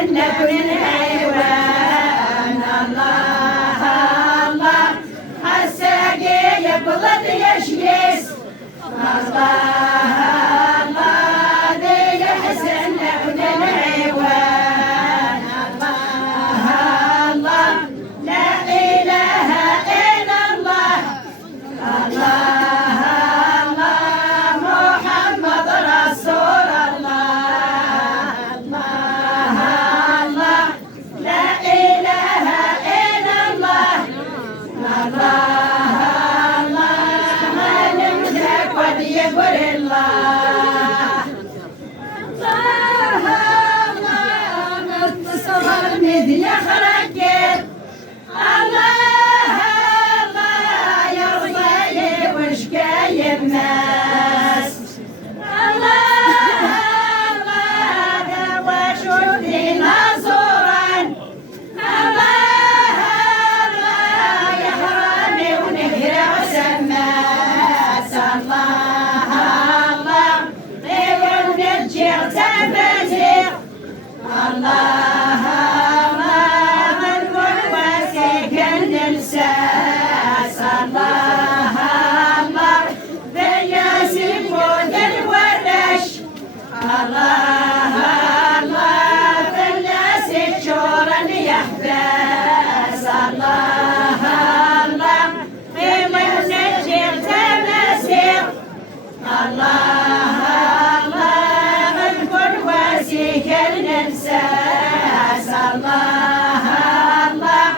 يحسنك من حيوان. الله الله الساقي يقلد يشيس. الله الله ذي يحسنك من حيوان. الله الله لا إله إلا الله. الله الله محمد رسول الله. الله الله لا إله إلا الله. الله الله نمسك وديقول الله. الله الله الصبر مثل خلقت. الله الله يرضي وشقاي الناس. الله الله وشدي نصورا. الله الله يحرمي ونهر سماس. الله الله غير نرجع تبزير. الله الله الوسيك النساس. الله الله بالياس يفوت الورش. الله الله بالناس الشور يحبس. الله الله غير نرجع تبزير. الله الله الوسيك النساس. الله الله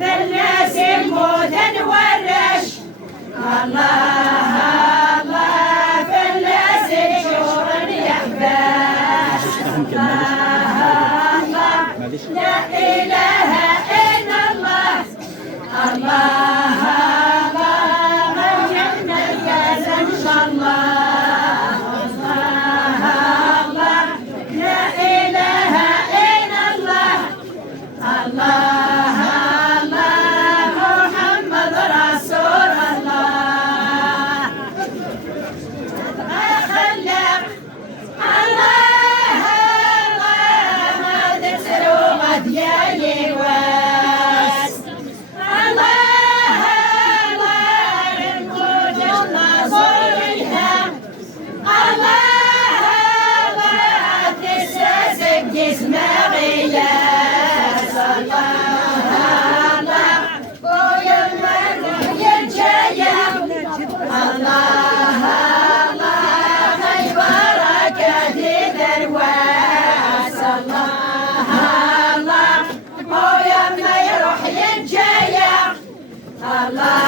بالناس يموت الورش. الله الله بالناس الشور يحبس. الله الله لا إله إلا الله. الله الله من يحمل كاس إن شاء الله. الله الله لا إله إلا الله. الله الله محمد رسول الله. خلق الله الله ما تسروا مدياي واس. الله الله الوجود الناصر الهم. الله الله تساسك جسم غياس. الله الله ويما يرجع. الله الله خيبرك درواس. الله الله ويما يروح يرجع. الله